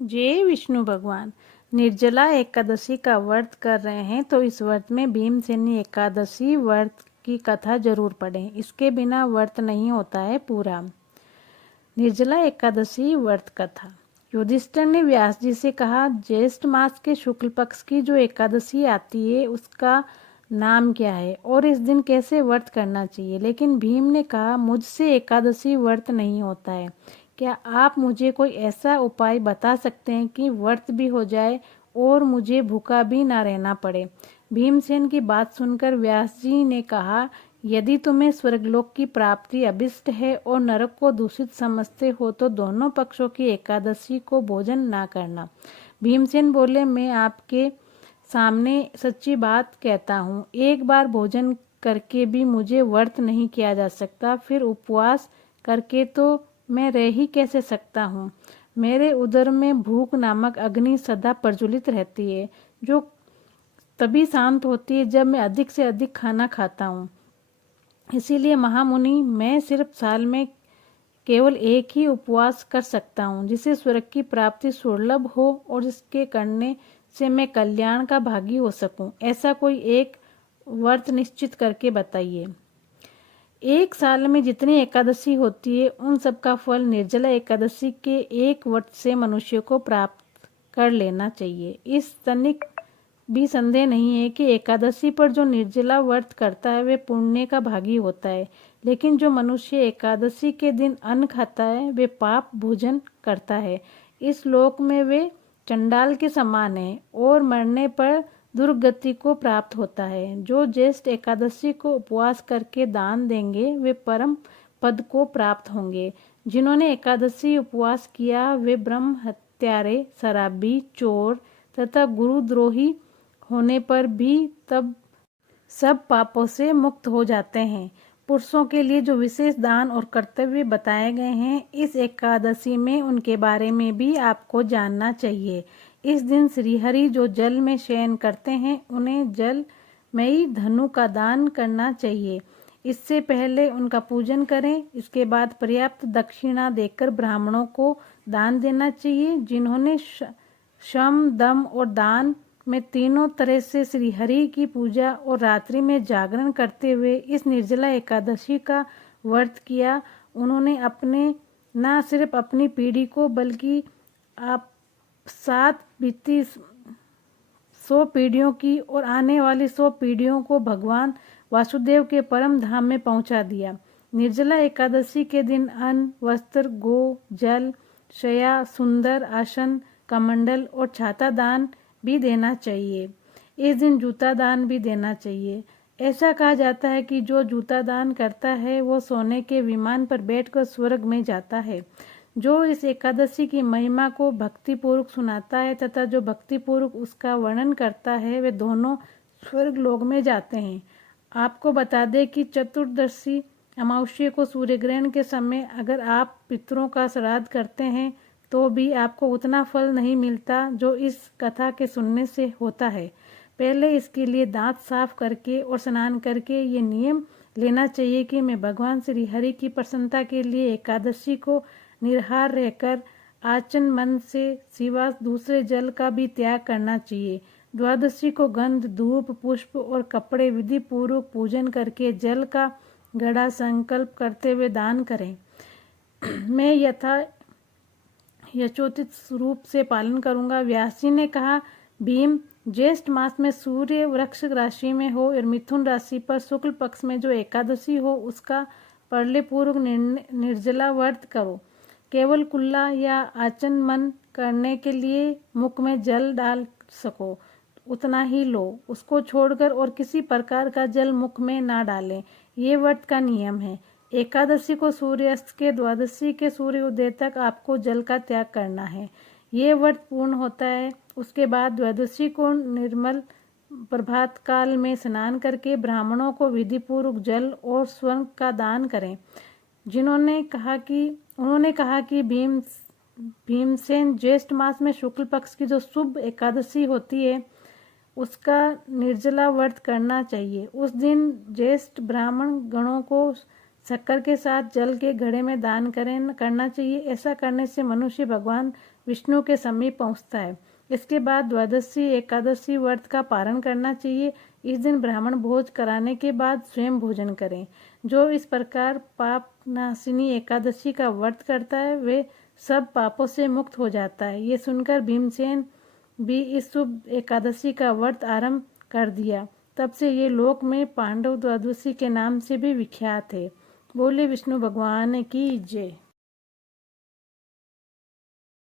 जय विष्णु भगवान। निर्जला एकादशी का व्रत कर रहे हैं तो इस व्रत में भीमसेनी एकादशी व्रत की कथा जरूर पढ़ें। इसके बिना व्रत नहीं होता है पूरा। निर्जला एकादशी व्रत कथा। युधिष्ठिर ने व्यास जी से कहा, ज्येष्ठ मास के शुक्ल पक्ष की जो एकादशी आती है उसका नाम क्या है और इस दिन कैसे व्रत करना चाहिए। लेकिन भीम ने कहा, मुझसे एकादशी व्रत नहीं होता है। क्या आप मुझे कोई ऐसा उपाय बता सकते हैं कि व्रत भी हो जाए और मुझे भूखा भी ना रहना पड़े। भीमसेन की बात सुनकर व्यास जी ने कहा, यदि तुम्हें स्वर्गलोक की प्राप्ति अभिष्ट है और नरक को दूषित समझते हो तो दोनों पक्षों की एकादशी को भोजन ना करना। भीमसेन बोले, मैं आपके सामने सच्ची बात कहता हूँ, एक बार भोजन करके भी मुझे व्रत नहीं किया जा सकता, फिर उपवास करके तो मैं रह ही कैसे सकता हूँ। मेरे उदर में भूख नामक अग्नि सदा प्रज्वलित रहती है, जो तभी शांत होती है जब मैं अधिक से अधिक खाना खाता हूँ। इसीलिए महामुनि, मैं सिर्फ साल में केवल एक ही उपवास कर सकता हूँ जिसे स्वर्ग की प्राप्ति सुलभ हो और जिसके करने से मैं कल्याण का भागी हो सकूं। ऐसा कोई एक व्रत निश्चित करके बताइए। एक साल में जितनी एकादशी होती है उन सब का फल निर्जला एकादशी के एक व्रत से मनुष्य को प्राप्त कर लेना चाहिए। इस तनिक भी संदेह नहीं है कि एकादशी पर जो निर्जला व्रत करता है वे पुण्य का भागी होता है, लेकिन जो मनुष्य एकादशी के दिन अन्न खाता है वे पाप भोजन करता है। इस लोक में वे चंडाल के समान है और मरने पर दुर्गति को प्राप्त होता है। जो ज्येष्ठ एकादशी को उपवास करके दान देंगे वे परम पद को प्राप्त होंगे। जिन्होंने एकादशी उपवास किया वे ब्रह्म हत्यारे, शराबी, चोर तथा गुरुद्रोही होने पर भी तब सब पापों से मुक्त हो जाते हैं। पुरुषों के लिए जो विशेष दान और कर्तव्य बताए गए हैं इस एकादशी में उनके बारे में भी आपको जानना चाहिए। इस दिन श्रीहरि जो जल में शयन करते हैं उन्हें जलमयी धनु का दान करना चाहिए। इससे पहले उनका पूजन करें। इसके बाद पर्याप्त दक्षिणा देकर ब्राह्मणों को दान देना चाहिए। जिन्होंने शम, दम और दान में तीनों तरह से श्री हरि की पूजा और रात्रि में जागरण करते हुए इस निर्जला एकादशी का व्रत किया, उन्होंने अपने न सिर्फ अपनी पीढ़ी को बल्कि आप 7 बीती 100 पीढ़ियों की और आने वाली 100 पीढ़ियों को भगवान वासुदेव के परम धाम में पहुंचा दिया। निर्जला एकादशी के दिन अन्न, वस्त्र, गो, जल, शया, सुंदर आसन, कमंडल और छाता दान भी देना चाहिए। इस दिन जूता दान भी देना चाहिए। ऐसा कहा जाता है कि जो जूता दान करता है वो सोने के विमान पर बैठकर स्वर्ग में जाता है। जो इस एकादशी की महिमा को भक्तिपूर्वक सुनाता है तथा जो भक्तिपूर्वक उसका वर्णन करता है वे दोनों स्वर्ग लोक में जाते हैं। आपको बता दें कि चतुर्दशी अमावस्या को सूर्य ग्रहण के समय अगर आप पितरों का श्राद्ध करते हैं तो भी आपको उतना फल नहीं मिलता जो इस कथा के सुनने से होता है। पहले इसके लिए दांत साफ करके और स्नान करके ये नियम लेना चाहिए कि मैं भगवान श्री हरि की प्रसन्नता के लिए एकादशी को निराहार रहकर आचन मन से सिवा दूसरे जल का भी त्याग करना चाहिए। द्वादशी को गंध, धूप, पुष्प और कपड़े विधि पूर्वक पूजन करके जल का घड़ा संकल्प करते हुए दान करें। मैं यथोचित रूप से पालन करूंगा। व्यास जी ने कहा, भीम, ज्येष्ठ मास में सूर्य वृक्ष राशि में हो और मिथुन राशि पर शुक्ल पक्ष में जो एकादशी हो उसका परले पूर्वक निर्जला व्रत करो। केवल कुल्ला या आचमन करने के लिए मुख में जल डाल सको उतना ही लो, उसको छोड़कर और किसी प्रकार का जल मुख में ना डालें। ये व्रत का नियम है। एकादशी को सूर्यास्त के, द्वादशी के सूर्य उदय तक आपको जल का त्याग करना है। ये व्रत पूर्ण होता है। उसके बाद द्वादशी को निर्मल प्रभात काल में स्नान करके ब्राह्मणों को विधि पूर्वक जल और स्वर्ण का दान करें। उन्होंने कहा कि भीमसेन, ज्येष्ठ मास में शुक्ल पक्ष की जो शुभ एकादशी होती है उसका निर्जला व्रत करना चाहिए। उस दिन ज्येष्ठ ब्राह्मण गणों को शक्कर के साथ जल के घड़े में दान करना चाहिए। ऐसा करने से मनुष्य भगवान विष्णु के समीप पहुँचता है। इसके बाद द्वादशी एकादशी व्रत का पारण करना चाहिए। इस दिन ब्राह्मण भोज कराने के बाद स्वयं भोजन करें। जो इस प्रकार पाप नाशिनी एकादशी का व्रत करता है वे सब पापों से मुक्त हो जाता है। ये सुनकर भीमसेन भी इस शुभ एकादशी का व्रत आरंभ कर दिया। तब से ये लोक में पांडव द्वादशी के नाम से भी विख्यात है। बोले विष्णु भगवान की जय।